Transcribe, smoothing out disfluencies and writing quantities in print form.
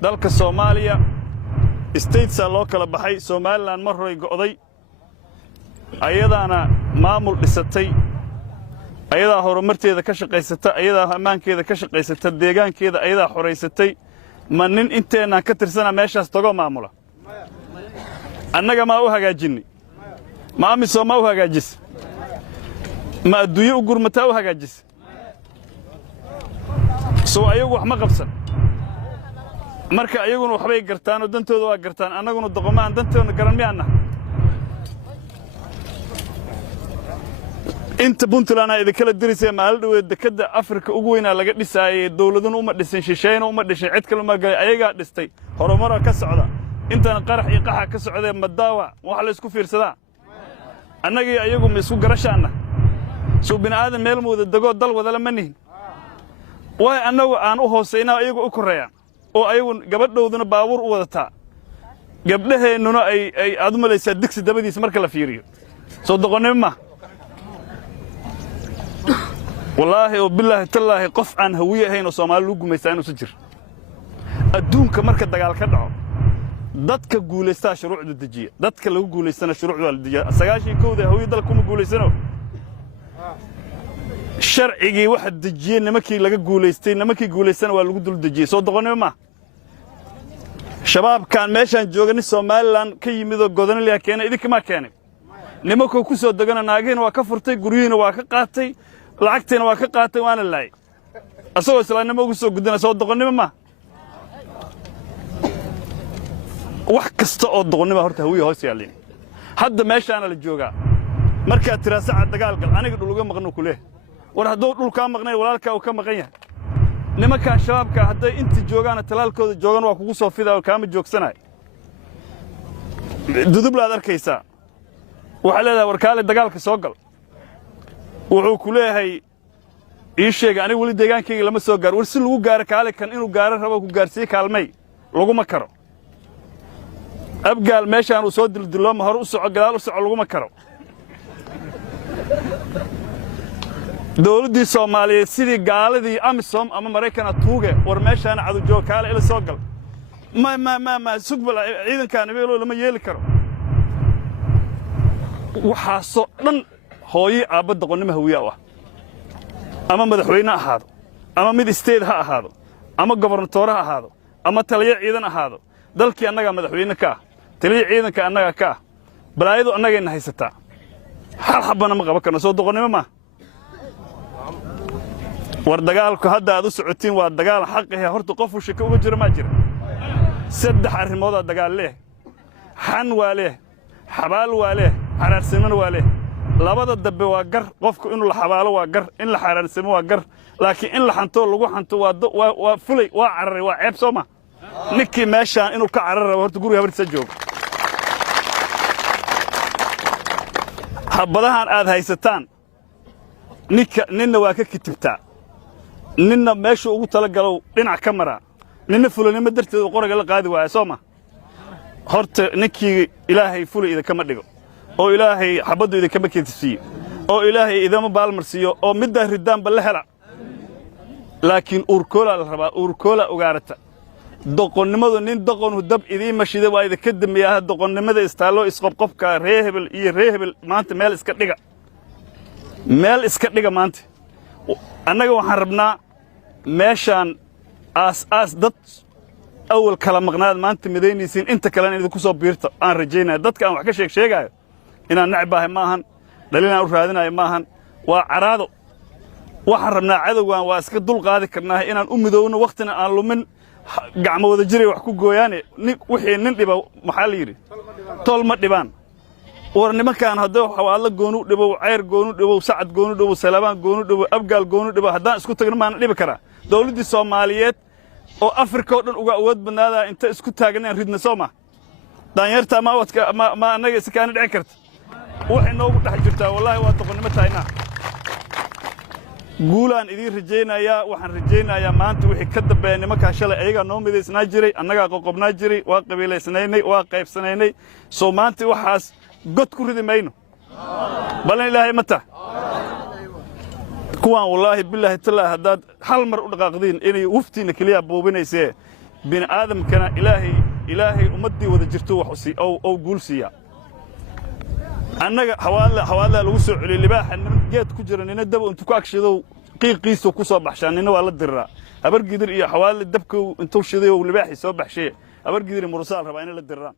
dalka Soomaaliya states loo kala baxay Somaliland mar hore go'day ayadaana maamul dhisatay ayadaa horumarteeda ka shaqaysata ayadaa ammaankeeda ka shaqaysata deegaankeeda ayadaa xoreysatay ma nin inteena ka tirsana meeshaas tago maamula annaga ma u hagaajinni ma amisom ma u hagaajis ma adduunyo u gurmata u hagaajis soo ayagu wax ma qabsan marka ayaguna waxbay gartaan oo dantooda waa gartaan annaguna doqomaan dantoona garan miyaana inta Puntland ay kala dirisay maal dhaweed dekada Afrika ugu weyn laga dhisaayay dawladuna uma dhisin shisheeyna uma dhishin cid kale ma galay ayaga dhistay horumar ka socda intaan qarax iyo qaxa ka socday madaawa wax la isku fiirsadaa annaga ayagu ma isku garashaana soo binaadam meel mooda dago dal wada la manihin way annagu aan u hooseynaa ayagu u koreeyaan oo ayagu gabadhooduna baabuur u wadataa gabdhaheennuna ay aad u malaysaa digsi dabadiis marka la fiiriyo soo doqonimo ma والله وبالله تالله قف عن هوية هين وصومال لوجو ميسان وسجر الدون كمركز دجال كدعو ضدك جولستا شروع الدجية ضدك لو جولسنا شروع الدجية سجاشي كوده هوية ضلكم جولسنا الشرع يجي واحد دجية نمكي لقى جولستين نمكي جولسنا ولا جودل الدجية صدقوني ما شباب كان ماشان جوجني سومالان كي ميدو جودن اللي كان إذا كما كان نمكو كوسو دجنا ناجين وكفرتي جرين وكقاتي lacagteena waa ka qaatay waana laay asoo islaanimo ugu soo gudana soo doqonnimo ma wax kasta oo doqonnimo horta hawiye hoos yaalin hadda meeshaana la joogaa marka tiraasaca dagaal gal aniga dhul uga maqno ku leeh war hadduu dhul ka maqnay walaalka uu ka maqan yahay nimanka shabaabka hadday inta joogaan talaalkooda joogan waa kugu soo fidaa kaama joogsanay dudub la arkaysa waxa leedahay warkaale dagaalka soo gal wuxuu ku leeyahay ii sheeg aniga wali deegaankayga lama soo gaar war si lagu gaar kaale kan inuu gaar rabo ku gaarsiin kaalmay lagu ma karo abgaal meeshaan uu soo dildilo ma hor u soco gadaal u soco lagu ma karo dawladdii Soomaaliyeed sidii gaaladii amisom ama Mareykan tuuge war meeshaan cadu joog kaale ila soo gal ma sugbal ciidanka nabiga lama yeeli karo waxa soo dhan hooyi aabba doqonnimo hawiye ah ama madaxweyne ahaado ama mid state ha ahaado ama gobernatoor ha ahaado ama taliye ciidan ahaado dalkii annaga madaxweyne ka taliye ciidanka annaga ka balaayadu annaga haysataa hal xabana ma qaban karno soo doqonnimo ma war dagaalku hadda aad u socotiin waa dagaal xaq ah horta qof uu shaka uga jiro ma jira saddex arrimood dagaal leh xan waa leh xabaal waa leh xaraarsiman waa leh labada dabbe waa gar qofku inuu la xabaalo waa gar in la xaraarsamo waa gar laakiin in la xanto lagu xanto waa fulay waa cararay waa ceeb sooma ninkii meeshaan inuu ka cararo horta guriga habartiisa joogo habadahan aad haysataan ninna waa ka kitibtaa ninna meesha ugu tala galo dhinac ka mara ninna fulanimo darteed qoraga la qaadi waaya sooma horta ninkii ilaahay fulay ida kama dhigo oo ilaahay xabadu idin kama keentisiyo oo ilaahay idama baalmarsiyo oo midda ridaan bal hela laakiin urkoola la rabaa urkoola ugaarata doqonnimadu nin doqonu dab idin mashida waa idin ka dambeeyaa doqonnimada istaalo isqobqobka reehebel iyo reehebel maanta meel iska dhiga maanta annaga waxaan rabnaa meeshaan aas dad awal kala maqnaad maanta midaynaysiin inta kale in idinku soo biirto aan rajaynaa dadka aan wax ka sheegayo inaan nacbahay maahan dhalina u raadinayo maahan waa caraado waxaan rabnaa cadawgan waa iska dul qaadi karnaa inaan u midoowno waqtina aan lumin gacmo wada jiray wax ku gooyaane wixii nin dhiba maxaa la yiri tol ma dhibaan war nimankan haddii xawaalo goonu dhibo ceyr goonu dhibo sacad goonu dhibo salabaan goonu dhibo abgaal goonu dhibo haddaan isku tagno maan dhibi karaa dawladdii Soomaaliyeed oo Afrika oo dhan uga awood badnaada inta isku taagnaan ridna Sooma daanyarta ma anaga iskaana dhici karta waxay noogu dhex jirtaa wallahi waa doqonnimo taayna guulaan idin rajaynayaa waxaan rajaynayaa maanta wixii ka dambeeyay nimanka shalay ayaga noo midaysnaa jiray annaga qoqobnaa jiray waa qabiileysnaynay waa qaybsanaynay soo maanta waxaas god ku ridi mayno balan ilaahay mata kuwaan wallahi billahi taala haddaad hal mar u dhaqaaqdiin inay waftiina kaliya boobinaysee بين آدم كان إلهي أمدي وذا جرتو وحسي أو قولسيا أنك حوالا الوسع للباح أن جات كجرا إن الدب أنتو كأكشدو قيسو كوسو بحشان إنه على الدرة أبر قدر إيه حوالي الدبكو أنتو شذي ولباح يسوي بحشيء أبر قدر مرسال ربعين للدران